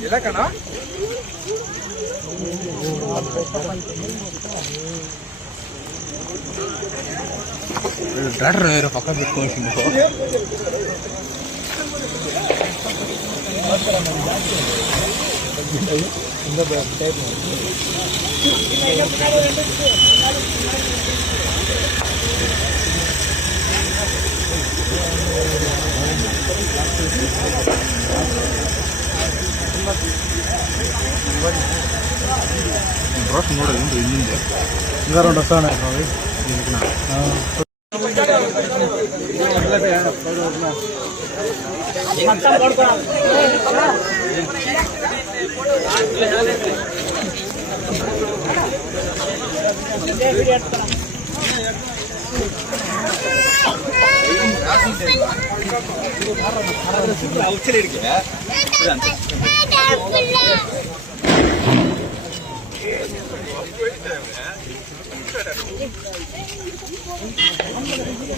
ఇలాకనా డ్రైడర్ వేరే పక్క పెట్టుకోవచ్చు ఇంకా ಡ್ರಾಸ್ ನೋಡಿ ಇನ್ನಿಂದೆ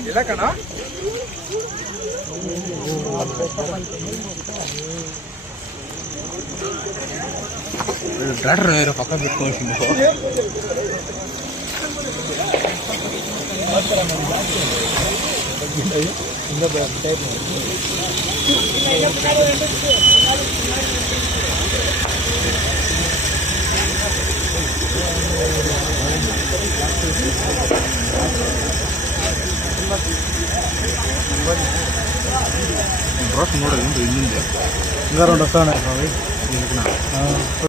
இலக்கணம் ட்ராக்டர் வேறு பக்கம் போயிட்டு Thank you. Ini berapa Terus nggak ada yang